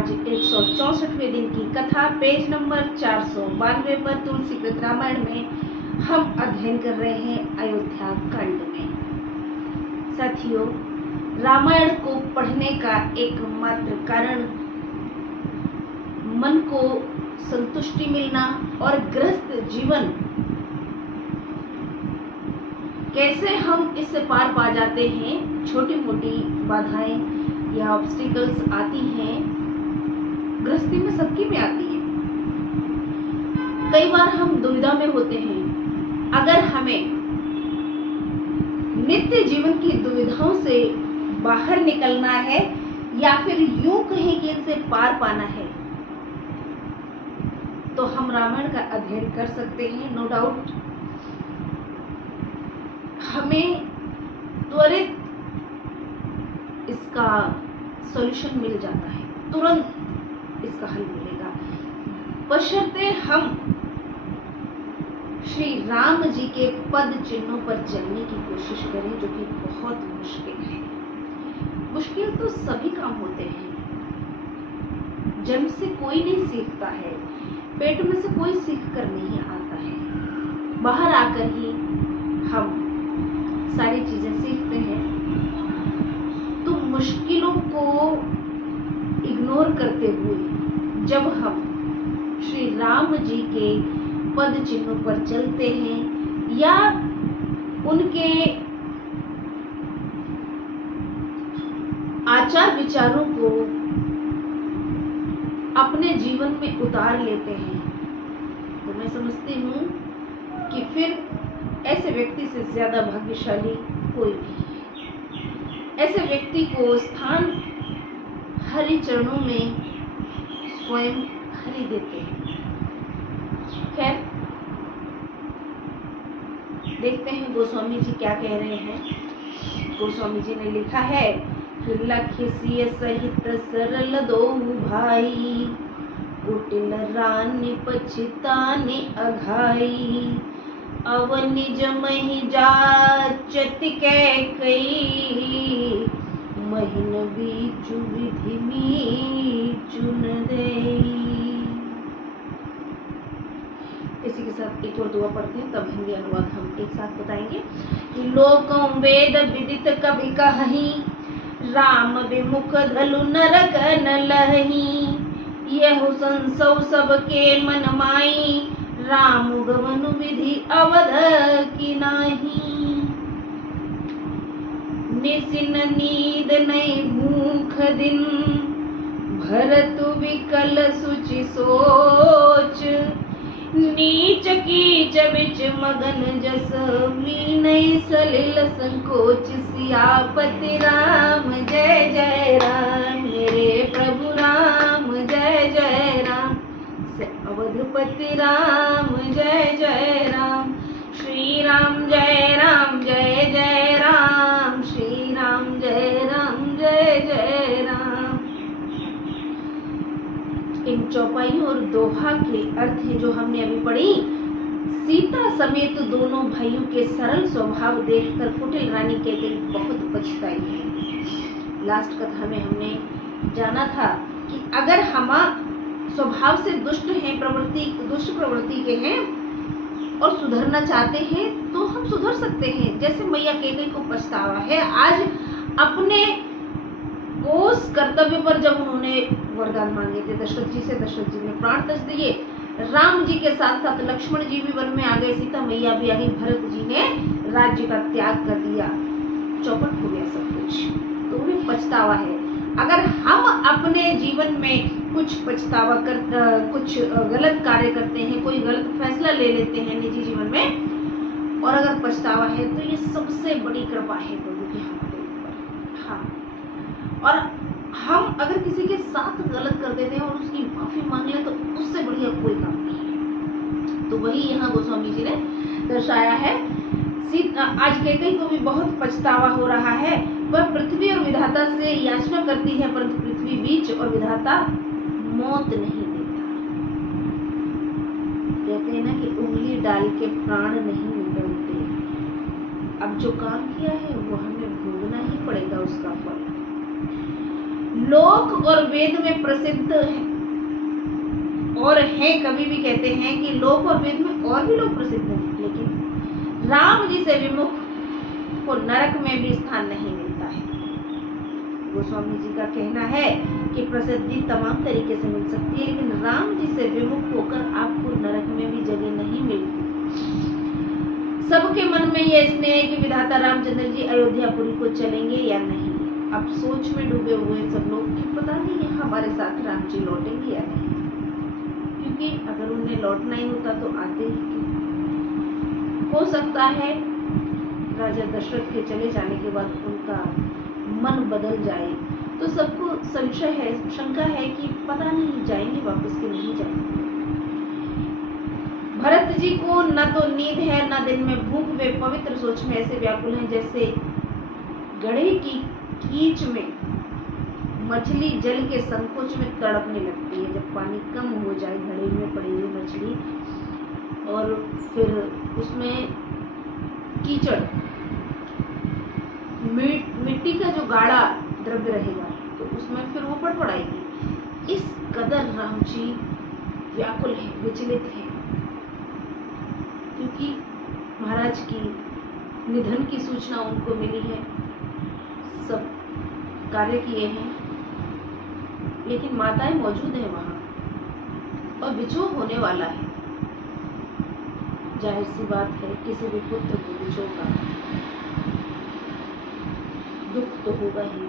आज 164वें दिन की कथा पेज नंबर 492 पर तुलसीकृत रामायण में हम अध्ययन कर रहे हैं अयोध्या कांड में। साथियों, रामायण को पढ़ने का एकमात्र कारण मन को संतुष्टि मिलना और गृहस्थ जीवन कैसे हम इससे पार पा जाते हैं। छोटी मोटी बाधाएं या ऑब्स्टिकल्स आती हैं, गृहस्थी में सबकी में आती है। कई बार हम दुविधा में होते हैं। अगर हमें नित्य जीवन की दुविधाओं से बाहर निकलना है या फिर यूं कहें कि इनसे पार पाना है, तो हम रामायण का अध्ययन कर सकते हैं। नो डाउट हमें त्वरित इसका सॉल्यूशन मिल जाता है, तुरंत इसका हल मिलेगा, बशर्ते हम श्री राम जी के पद चिन्हों पर चलने की कोशिश करें, जो कि बहुत मुश्किल है। मुश्किल तो सभी काम होते हैं। जन्म से कोई नहीं सीखता है, पेट में से कोई सीख कर नहीं आता है, बाहर आकर ही हम सारी चीजें सीखते हैं। तो मुश्किलों को इग्नोर करते हुए जब हम श्री राम जी के पद चिन्हों पर चलते हैं या उनके आचार विचारों को अपने जीवन में उतार लेते हैं, तो मैं समझती हूँ कि फिर ऐसे व्यक्ति से ज्यादा भाग्यशाली कोई नहीं है। ऐसे व्यक्ति को स्थान हरि चरणों में स्वयं हरि देते हैं। खैर, देखते हैं गोस्वामी जी क्या कह रहे हैं। गोस्वामी जी ने लिखा है कि लख्य सिय सहित सरल दो भाई, कुटिल रानी पछताने अघाई, अव निज महि जाचत कैकई, महिन बीचु विधि चुन देई। इसी के साथ एक और दुआ पढ़ते हैं, तब हिंदी अनुवाद हम एक साथ बताएंगे। कि लोकों वेद विदित कवि कहि, राम विमुख धलु नरक न लहि, यह संसौ सबके मन माई, राम गमनु विधि अवध की नाही। निसिन नींद नहीं भूख दिन, भरत विकल सुचि सोच, नीच कीच बिच मगन जस, मीनई सलिल संकोच। सियापति राम जय जय राम, मेरे प्रभु राम जय जय राम, अवधपति राम जय जय राम, श्री राम जय राम, श्री राम जय जय राम। इन चौपाइयों और दोहा के अर्थ हैं जो हमने अभी पढ़ी। सीता समेत दोनों भाइयों के सरल स्वभाव देखकर कुटिल रानी कैकेयी बहुत पछताई है। लास्ट कथा में हमने जाना था कि अगर हम स्वभाव से दुष्ट प्रवृत्ति के हैं और सुधरना चाहते हैं तो हम सुधर सकते हैं। जैसे मैया कैकेयी को पछतावा है आज अपने उस कर्तव्य पर, जब उन्होंने वरदान मांगे थे दशरथ जी से, दशरथ जी ने प्राण त्याग दिए, राम जी के साथ साथ लक्ष्मण जी भी वन में आ गए, सीता मैया भी आ गई, भरत जी ने राज्य का त्याग कर दिया, चौपट हो गया सब कुछ, तो उन्हें पछतावा है। अगर हम अपने जीवन में कुछ पछतावा कुछ गलत कार्य करते हैं, कोई गलत फैसला ले लेते हैं निजी जीवन में, और अगर पछतावा है, तो ये सबसे बड़ी कृपा है प्रभु की हमारे ऊपर। हाँ, और हम अगर किसी के साथ गलत कर देते हैं और उसकी माफी मांग ले, तो उससे बढ़िया कोई काम नहीं है। तो वही यहाँ गोस्वामी जी ने दर्शाया है। आज कैकेयी को भी बहुत पछतावा हो रहा है। वह पृथ्वी और विधाता से याचना करती है, परंतु पृथ्वी बीच और विधाता मौत नहीं देता। कहते हैं ना कि उंगली डाल के प्राण नहीं निकलते। अब जो काम किया है वो हमें भोगना ही पड़ेगा उसका फल। लोक और वेद में प्रसिद्ध है और है, कभी भी कहते हैं कि लोक और वेद में और भी लोग प्रसिद्ध हैं, लेकिन राम जी से विमुख को नरक में भी स्थान नहीं मिलता है। गोस्वामी जी का कहना है कि प्रसिद्धि तमाम तरीके से मिल सकती है, लेकिन राम जी से विमुख होकर आपको नरक में भी जगह नहीं मिलती। सबके मन में यह स्नेह है कि विधाता रामचंद्र जी अयोध्यापुरी को चलेंगे या नहीं। अब सोच में डूबे हुए सब लोग कि पता नहीं हमारे साथ राम जी लौटेंगे या नहीं, क्योंकि अगर उन्हें लौटना ही होता तो आते ही क्यों। हो सकता है राजा दशरथ के चले जाने के बाद उनका मन बदल जाए, तो सबको संशय है, शंका है कि पता नहीं जाएंगे वापस कि नहीं जाएंगे। भरत जी को न तो नींद है न दिन में भूख, वे पवित्र सोच में ऐसे व्याकुल हैं जैसे गड्ढे की कीच में मछली जल के संकोच में तड़पने लगती है। जब पानी कम हो जाए घड़े में पड़ी हुई मछली और फिर उसमें कीचड़, मिट्टी का जो गाढ़ा द्रव्य रहेगा तो उसमें फिर वो पड़पड़ाएगी। इस कदर राम जी व्याकुल है, विचलित है, क्योंकि महाराज की निधन की सूचना उनको मिली है, सब कार्य किए हैं, लेकिन माताएं मौजूद हैं वहां और विछोह होने वाला है। जाहिर सी बात है किसी भी पुत्र को विछोह का दुख तो होगा ही।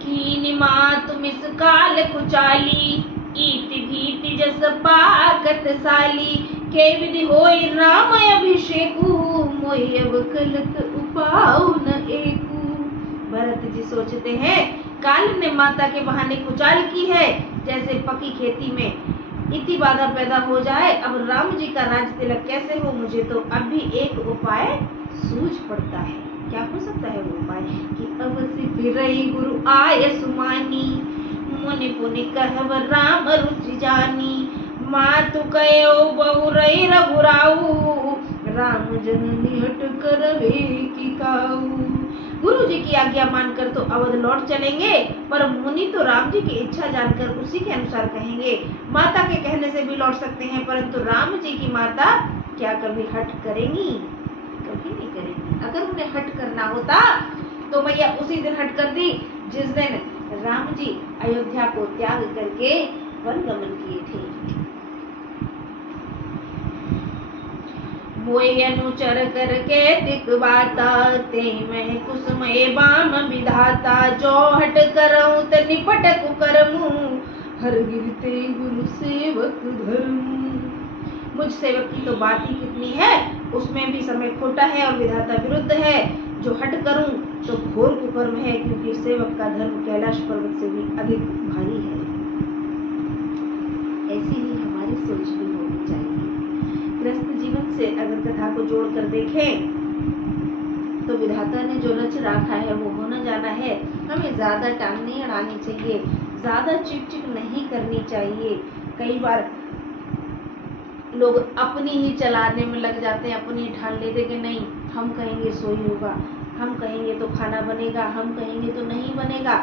कीन मात मिस काल कुचाली, ईति भीति जस पाकत साली, के विधि होई राम अभिषेकु, मोहि अब कलत उपाउ न एकु। भरत जी सोचते हैं काल ने माता के बहाने कुचाल की है, जैसे पकी खेती में इति बाधा पैदा हो जाए। अब राम जी का राज तिलक कैसे हो, मुझे तो अब भी एक उपाय सूझ पड़ता है। क्या हो सकता है वो उपाय कि अवसि फिरई गुरु आय सुमानी, मुनि पुनि कहब राम रुचि जानी, मातु कयो बहु रई रघुराऊ, राम जननी हट करवे की काऊ। गुरु जी की आज्ञा मानकर तो अवध लौट चलेंगे, पर मुनि तो राम जी की इच्छा जानकर उसी के अनुसार कहेंगे। माता के कहने से भी लौट सकते हैं, परंतु राम जी की माता क्या कभी हट करेंगी? कभी नहीं करेंगी। अगर उन्हें हट करना होता तो भैया उसी दिन हट कर दी जिस दिन राम जी अयोध्या को त्याग करके वन गमन किए थे। मोय अनुचर करके दिखवाता, ते मैं कुसुमय बाम विधाता, जो हट करऊं त निपट कुकरमु, हर गिरते गुरु सेवक धर्म। मुझ सेवक की तो बात ही कितनी है, उसमें भी समय खोटा है और विधाता विरुद्ध है। जो हट करूं तो घोर कुकर्म है, क्योंकि सेवक का धर्म कैलाश पर्वत से भी अधिक भारी है। ऐसी ही हमारी सोच भी होनी चाहिए। गृहस्थ जीवन से अगर कथा को जोड़कर देखें तो विधाता ने जो रच रखा है वो होना जाना है। हमें ज्यादा टांग नहीं अड़ानी चाहिए, ज्यादा चिक नहीं करनी चाहिए। कई बार लोग अपनी ही चलाने में लग जाते हैं, अपनी ठान लेते कि नहीं हम कहेंगे सो ही होगा, हम कहेंगे तो खाना बनेगा, हम कहेंगे तो नहीं बनेगा।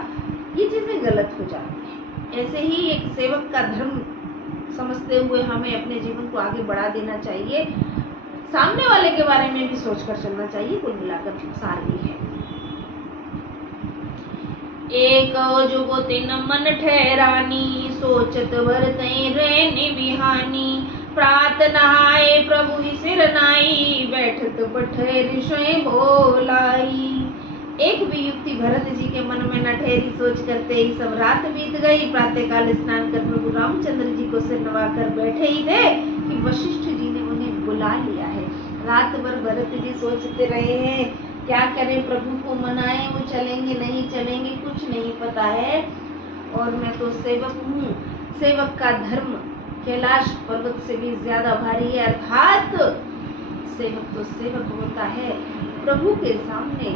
ये चीजें गलत हो जाती हैं। ऐसे ही एक सेवक का धर्म समझते हुए हमें अपने जीवन को आगे बढ़ा देना चाहिए। सामने वाले के बारे में भी सोचकर चलना चाहिए। कुल मिलाकर सार ये है। एक जुगो तिन मन ठहरानी, सोचत बरतई रहने बिहानी, प्रात नहाए प्रभु ही सिर नाई, बैठत बैठे ऋषि बोलाई। एक भी युक्ति भरत जी के मन में न ठहरी, सोच करते ही सब रात बीत गई। प्रातःकाल स्नान कर प्रभु रामचंद्र जी को सिर नवाकर बैठे ही थे कि वशिष्ठ जी ने उन्हें बुला लिया है। रात भर भरत जी सोचते रहे हैं क्या करें, प्रभु को मनाएं, वो चलेंगे नहीं चलेंगे कुछ नहीं पता है, और मैं तो सेवक हूँ। सेवक का धर्म कैलाश पर्वत से भी ज्यादा भारी है। अर्थात सेवक तो सेवक होता है, प्रभु के सामने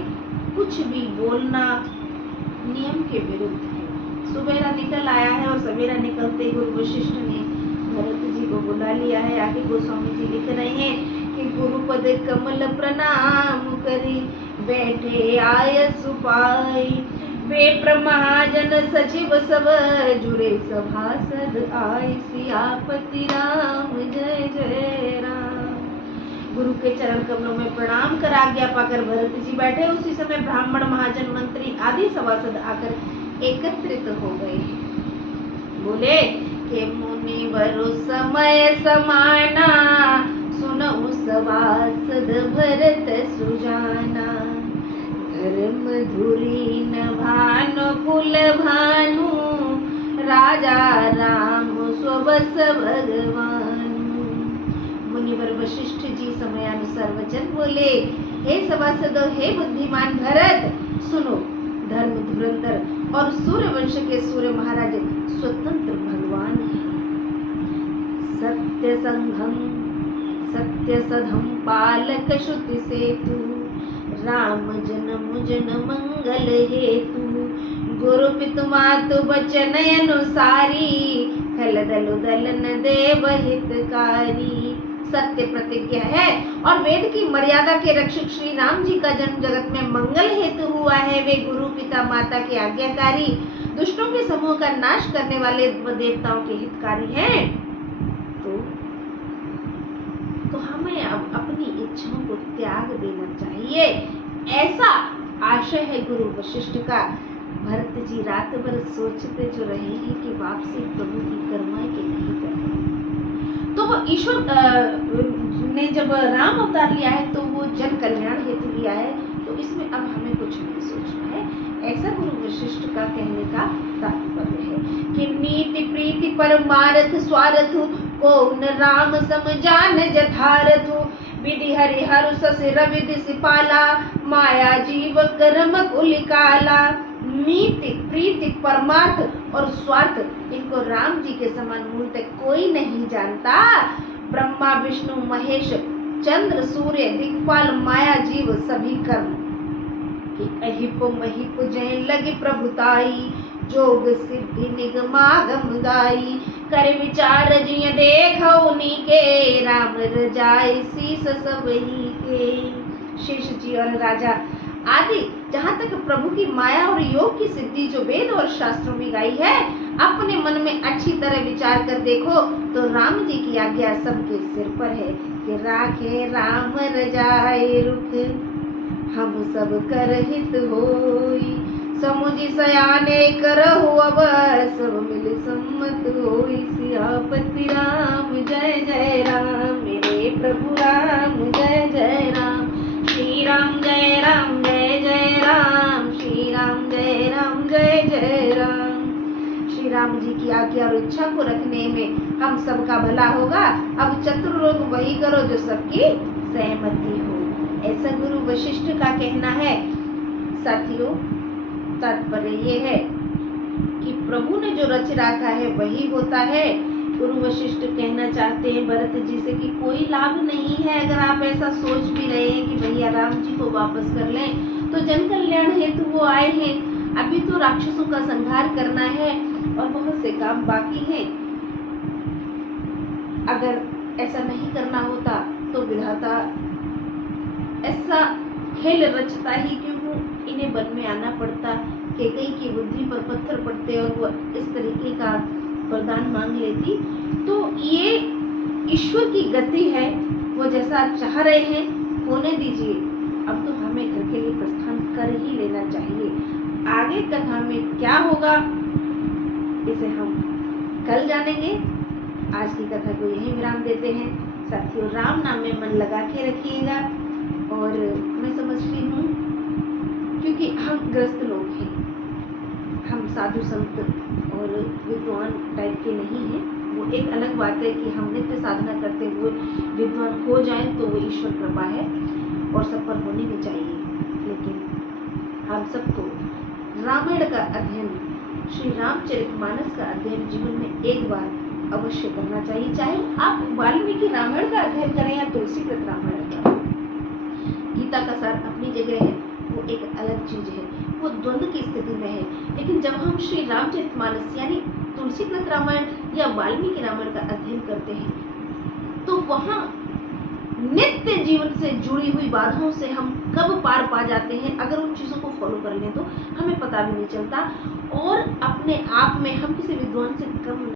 कुछ भी बोलना नियम के विरुद्ध है। सुबेरा निकल आया है और सवेरा निकलते गुरु वशिष्ठ ने भरत जी को बुला लिया है। आगे गोस्वामी जी लिख रहे हैं कि गुरुपद कमल प्रणाम करी, बैठे आय सुपाई, विप्र महाजन सचिव सब जुरे सभासद आए, सियापति राम जय जय राम। गुरु के चरण कमलों में प्रणाम कर आज्ञा पाकर भरत जी बैठे। उसी समय ब्राह्मण, महाजन, मंत्री आदि सभासद आकर एकत्रित हो गए। बोले कि मुनिवर समय समाना, सुनऊ सभासद भरत सुजाना। धर्म धुरी न भानु कुल भानु, राजा राम स्वबस भगवान। मुनिवर वशिष्ठ जी समयानुसार वचन बोले, हे सभासदों, हे बुद्धिमान भरत, सुनो। धर्म धुरंधर और सूर्य वंश के सूर्य महाराज स्वतंत्र भगवान हैं। सत्य संघम सत्य सधम पालक श्रुति सेतु, राम जन मंगल हेतु। गुरु पितु मातु बचन अनुसारी, खल दलु दलन देव हितकारी। सत्य प्रतिज्ञा है और वेद की मर्यादा के रक्षक श्री राम जी का जन्म जगत में मंगल हेतु हुआ है। वे गुरु पिता माता के आज्ञाकारी, दुष्टों के समूह का नाश करने वाले देवताओं के हितकारी हैं। तो हमें अब अपनी इच्छाओं को त्याग देना चाहिए, ऐसा आशय है गुरु वशिष्ठ का। भरत जी रात भर सोचते जो रहे हैं कि वापसी प्रभु की करवाएं कि नहीं करवाएं। तो वो ईश्वर ने जब राम अवतार लिया है तो वो जन कल्याण हेतु लिया है, तो इसमें अब हमें कुछ नहीं सोचना है। ऐसा गुरु वशिष्ठ का कहने का तात्पर्य है कि नीति प्रीति परमार्थ स्वार्थ, को न राम समझान जथारथ। विधि हरिहर ससिर विधि सिपाला, माया जीव कर्म कुलिकाला। नीति प्रीति परमार्थ और स्वार्थ, इनको राम जी के समान मूलतः कोई नहीं जानता। ब्रह्मा विष्णु महेश चंद्र सूर्य दिक्पाल माया जीव सभी कर्म कि अहिप महिप जय लगे प्रभुताई, जोग सिद्धि निगमागम गाई। कर विचार जिय देखो उनके, राम रजाई शीस सबही के। शेष जी और राजा आदि जहाँ तक प्रभु की माया और योग की सिद्धि जो वेद और शास्त्रों में गाई है, अपने मन में अच्छी तरह विचार कर देखो तो राम जी की आज्ञा सबके सिर पर है कि राखे राम रजाए रुख, हम सब कर हित होई। समुझि सयाने करहु अब, सब मिल सम्मत होई। सियापति राम जय जय राम, मेरे प्रभु राम जय जय राम। श्री राम जय राम जय जय राम, श्री राम जय राम जय जय राम। श्री राम जी की आज्ञा और इच्छा को रखने में हम सबका भला होगा। अब चतुर लोग वही करो जो सबकी सहमति हो, ऐसा गुरु वशिष्ठ का कहना है। साथियों, तात्पर्य ये है कि प्रभु ने जो रच रखा है वही होता है। गुरु वशिष्ठ कहना चाहते हैं भरत जी से कि कोई लाभ नहीं है अगर आप ऐसा सोच भी रहे हैं कि भैया राम जी को वापस कर लें, तो जन कल्याण हेतु वो आए हैं। अभी तो राक्षसों का संहार करना है और बहुत से काम बाकी हैं। अगर ऐसा नहीं करना होता तो विधाता ऐसा खेल रचता ही क्यों, इन्हें वन में आना पड़ता। कैकेयी की बुद्धि पर पत्थर पड़ते और वो इस तरीके का वरदान मांग लेती। तो ये ईश्वर की गति है, वो जैसा आप चाह रहे हैं होने दीजिए। अब तो हमें घर के लिए प्रस्थान कर ही लेना चाहिए। आगे कथा में क्या होगा इसे हम कल जानेंगे। आज की कथा को यही विराम देते हैं। साथियों, राम नाम में मन लगा के रखिएगा। और मैं समझती हूँ क्योंकि हम ग्रस्त लोग हैं, हम साधु संत और विद्वान टाइप के नहीं हैं। वो एक अलग बात है कि हम नित्य साधना करते हुए विद्वान हो जाएं तो वो ईश्वर कृपा है और सब पर होनी भी चाहिए। लेकिन हम सबको रामायण का अध्ययन, श्री रामचरितमानस का अध्ययन जीवन में एक बार अवश्य करना चाहिए। चाहे आप वाल्मीकि रामायण का अध्ययन करें या तुलसीकृत रामायण का। गीता का सार अपनी जगह है, वो एक अलग चीज है, वो द्वंद्व की स्थिति में है। लेकिन जब हम श्री रामचरितमानस यानी तुलसीकृत रामायण या वाल्मीकि रामायण का अध्ययन करते हैं तो वहाँ नित्य जीवन से जुड़ी हुई बाधाओं से हम कब पार पा जाते हैं, अगर उन चीज़ों को फॉलो कर लें तो हमें पता भी नहीं चलता और अपने आप में हम किसी विद्वान से कम